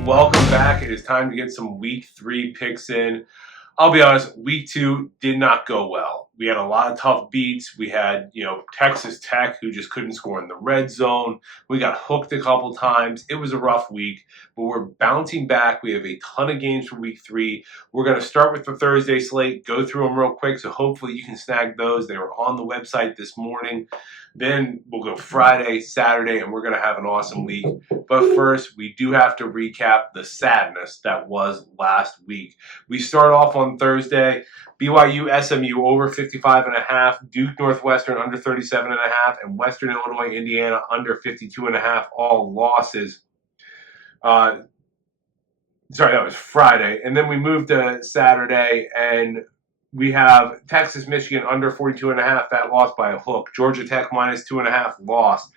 everyone. Welcome back. It is time to get some week 3 picks in. I'll be honest, week 2 did not go well. We had a lot of tough beats. We had, Texas Tech, who just couldn't score in the red zone. We got hooked a couple times. It was a rough week, but we're bouncing back. We have a ton of games for week 3. We're going to start with the Thursday slate, go through them real quick, so hopefully you can snag those. They were on the website this morning. Then we'll go Friday, Saturday, and we're going to have an awesome week. But first, we do have to recap the sadness that was last week. We start off on Thursday. BYU SMU over 55.5, Duke Northwestern under 37.5, and Western Illinois Indiana under 52.5, all losses. Sorry, that was Friday. And then we moved to Saturday, and we have Texas Michigan under 42.5, that lost by a hook. Georgia Tech minus 2.5, lost.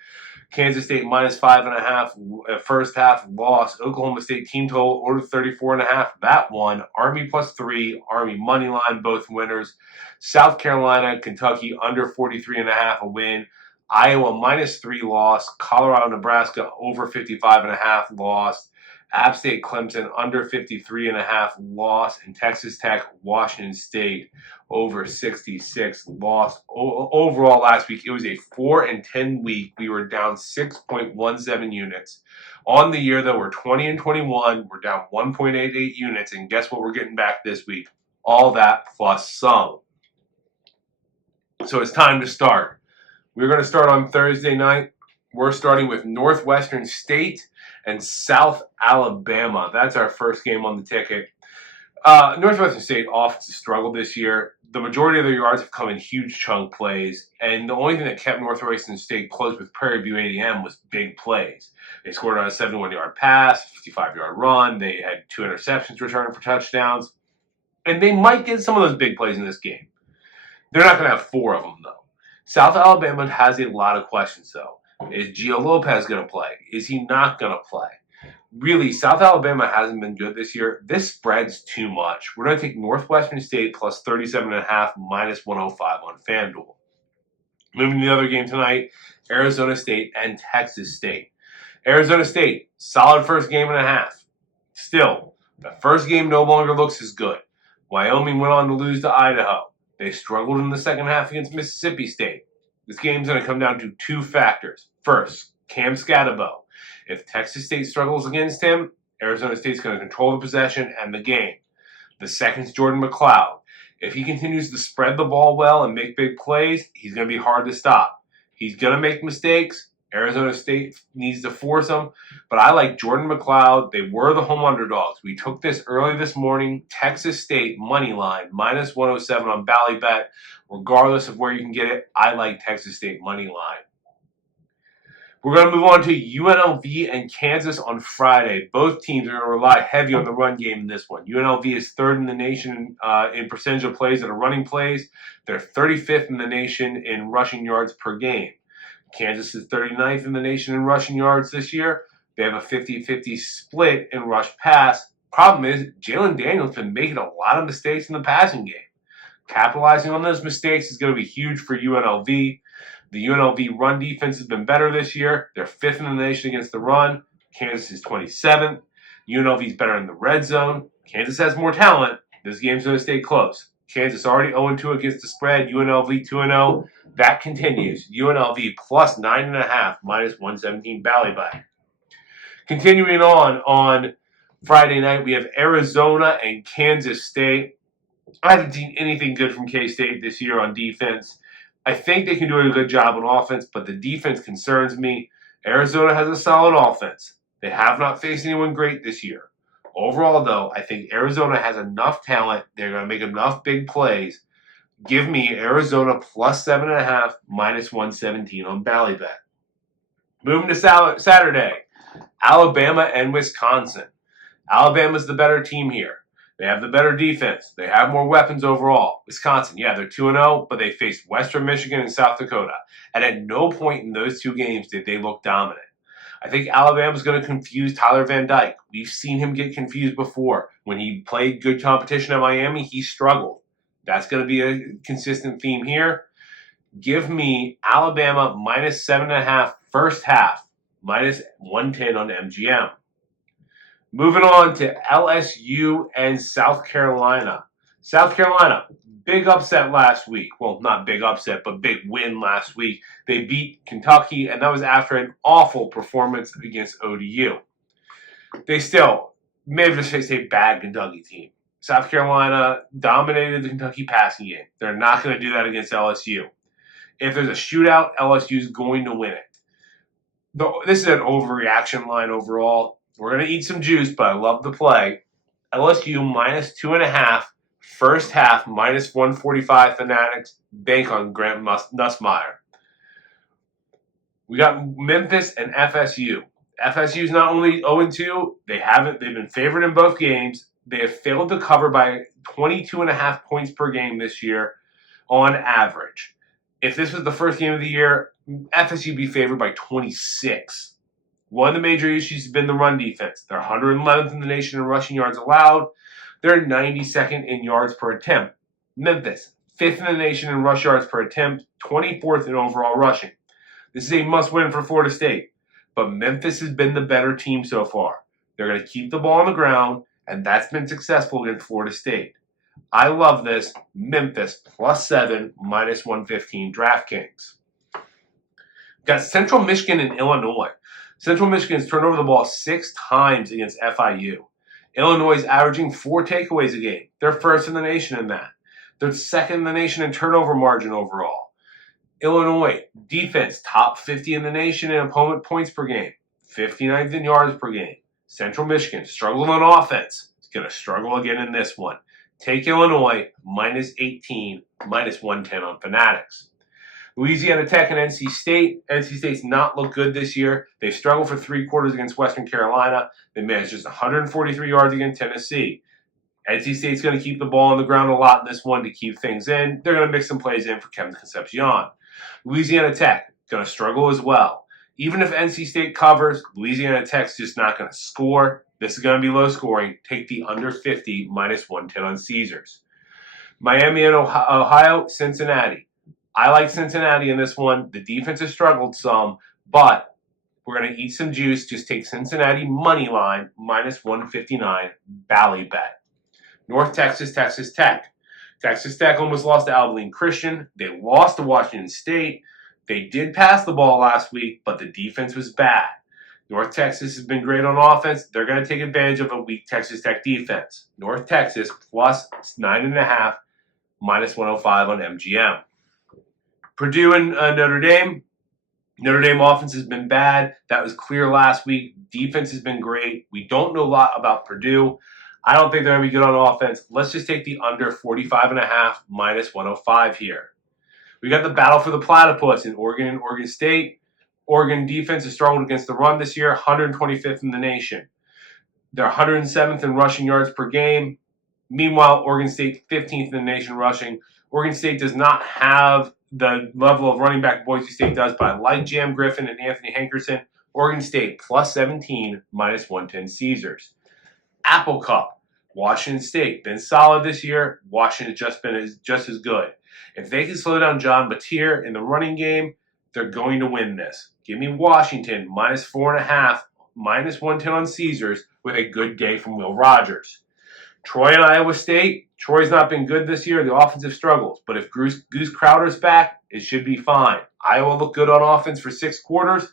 Kansas State minus 5.5, first half, loss. Oklahoma State team total over 34.5, that won. Army plus 3, Army money line, both winners. South Carolina, Kentucky under 43.5, a win. Iowa minus 3, loss. Colorado, Nebraska over 55.5, lost. App State, Clemson under 53.5, loss. And Texas Tech, Washington State over 66, lost. Overall, last week, it was a 4-10 week. We were down 6.17 units. On the year, though, we're 20-21. We're down 1.88 units. And guess what we're getting back this week? All that plus some. So it's time to start. We're going to start on Thursday night. We're starting with Northwestern State and South Alabama. That's our first game on the ticket. Northwestern State offense struggled this year. The majority of their yards have come in huge chunk plays, and the only thing that kept Northwestern State close with Prairie View A&M was big plays. They scored on a 71-yard pass, 55-yard run. They had 2 interceptions returned for touchdowns, and they might get some of those big plays in this game. They're not going to have 4 of them, though. South Alabama has a lot of questions, though. Is Gio Lopez going to play? Is he not going to play? Really, South Alabama hasn't been good this year. This spread's too much. We're going to take Northwestern State plus 37.5, minus 105 on FanDuel. Moving to the other game tonight, Arizona State and Texas State. Arizona State, solid first game and a half. Still, the first game no longer looks as good. Wyoming went on to lose to Idaho. They struggled in the second half against Mississippi State. This game's going to come down to 2 factors. First, Cam Scatterbo. If Texas State struggles against him, Arizona State's going to control the possession and the game. The second's Jordan McLeod. If he continues to spread the ball well and make big plays, he's going to be hard to stop. He's going to make mistakes. Arizona State needs to force him. But I like Jordan McLeod. They were the home underdogs. We took this early this morning. Texas State money line, minus 107 on Ballybet. Regardless of where you can get it, I like Texas State money line. We're going to move on to UNLV and Kansas on Friday. Both teams are going to rely heavy on the run game in this one. UNLV is 3rd in the nation in percentage of plays that are running plays. They're 35th in the nation in rushing yards per game. Kansas is 39th in the nation in rushing yards this year. They have a 50-50 split in rush pass. Problem is, Jalen Daniels has been making a lot of mistakes in the passing game. Capitalizing on those mistakes is going to be huge for UNLV. The UNLV run defense has been better this year. They're 5th in the nation against the run. Kansas is 27th. UNLV is better in the red zone. Kansas has more talent. This game's going to stay close. Kansas already 0-2 against the spread. UNLV 2-0. That continues. UNLV plus 9.5, minus 117 Ballybet. Continuing on Friday night, we have Arizona and Kansas State. I haven't seen anything good from K-State this year on defense. I think they can do a good job on offense, but the defense concerns me. Arizona has a solid offense. They have not faced anyone great this year. Overall, though, I think Arizona has enough talent. They're going to make enough big plays. Give me Arizona plus 7.5, minus 117 on Ballybet. Moving to Saturday, Alabama and Wisconsin. Alabama's the better team here. They have the better defense. They have more weapons overall. Wisconsin, yeah, they're 2-0, but they faced Western Michigan and South Dakota. And at no point in those 2 games did they look dominant. I think Alabama's going to confuse Tyler Van Dyke. We've seen him get confused before. When he played good competition at Miami, he struggled. That's going to be a consistent theme here. Give me Alabama minus 7.5 first half, minus 110 on MGM. Moving on to LSU and South Carolina. South Carolina, big upset last week. Well, not big upset, but big win last week. They beat Kentucky, and that was after an awful performance against ODU. They still may have just faced a bad Kentucky team. South Carolina dominated the Kentucky passing game. They're not going to do that against LSU. If there's a shootout, LSU is going to win it. This is an overreaction line overall. We're going to eat some juice, but I love the play. LSU -2.5, first half -145 Fanatics. Bank on Grant Nussmeier. We got Memphis and FSU. FSU is not only 0-2, they've been favored in both games. They have failed to cover by 22.5 points per game this year on average. If this was the first game of the year, FSU would be favored by 26. One of the major issues has been the run defense. They're 111th in the nation in rushing yards allowed. They're 92nd in yards per attempt. Memphis, 5th in the nation in rush yards per attempt, 24th in overall rushing. This is a must-win for Florida State. But Memphis has been the better team so far. They're going to keep the ball on the ground, and that's been successful against Florida State. I love this. Memphis +7, -115 DraftKings. Got Central Michigan and Illinois. Central Michigan has turned over the ball 6 times against FIU. Illinois is averaging 4 takeaways a game. They're first in the nation in that. They're second in the nation in turnover margin overall. Illinois, defense, top 50 in the nation in opponent points per game, 59th in yards per game. Central Michigan, struggled on offense. It's going to struggle again in this one. Take Illinois, -18, -110 on Fanatics. Louisiana Tech and NC State. NC State's not looked good this year. They've struggled for 3 quarters against Western Carolina. They managed just 143 yards against Tennessee. NC State's going to keep the ball on the ground a lot in this one to keep things in. They're going to mix some plays in for Kevin Concepcion. Louisiana Tech, going to struggle as well. Even if NC State covers, Louisiana Tech's just not going to score. This is going to be low scoring. Take the under 50, -110 on Caesars. Miami and Ohio, Cincinnati. I like Cincinnati in this one. The defense has struggled some, but we're going to eat some juice. Just take Cincinnati money line, -159, Bally bet. North Texas, Texas Tech. Texas Tech almost lost to Abilene Christian. They lost to Washington State. They did pass the ball last week, but the defense was bad. North Texas has been great on offense. They're going to take advantage of a weak Texas Tech defense. North Texas +9.5, -105 on MGM. Purdue and Notre Dame. Notre Dame offense has been bad. That was clear last week. Defense has been great. We don't know a lot about Purdue. I don't think they're going to be good on offense. Let's just take the under 45.5, -105 here. We got the battle for the platypus in Oregon and Oregon State. Oregon defense has struggled against the run this year, 125th in the nation. They're 107th in rushing yards per game. Meanwhile, Oregon State 15th in the nation rushing. Oregon State does not have the level of running back Boise State does, but I like Jam Griffin and Anthony Hankerson. Oregon State +17, -110 Caesars. Apple Cup, Washington State, been solid this year. Washington has just as good. If they can slow down John Batir in the running game, they're going to win this. Give me Washington, -4.5, -110 on Caesars with a good day from Will Rogers. Troy and Iowa State. Troy's not been good this year. The offensive struggles. But if Goose Crowder's back, it should be fine. Iowa looked good on offense for 6 quarters,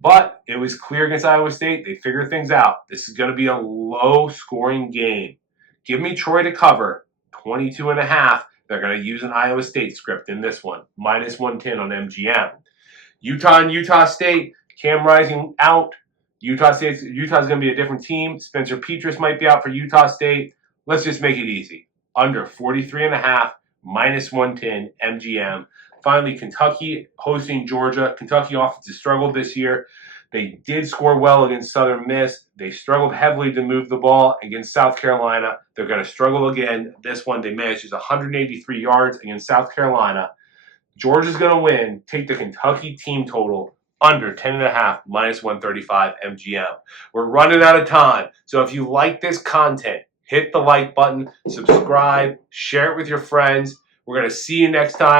but it was clear against Iowa State. They figured things out. This is going to be a low-scoring game. Give me Troy to cover, 22.5. They're going to use an Iowa State script in this one, -110 on MGM. Utah and Utah State. Cam Rising out. Utah's going to be a different team. Spencer Petras might be out for Utah State. Let's just make it easy. Under 43.5, -110 MGM. Finally, Kentucky hosting Georgia. Kentucky offense has struggled this year. They did score well against Southern Miss. They struggled heavily to move the ball against South Carolina. They're going to struggle again. This one, they managed just 183 yards against South Carolina. Georgia's going to win. Take the Kentucky team total under 10.5, -135 MGM. We're running out of time. So if you like this content, hit the like button, subscribe, share it with your friends. We're going to see you next time.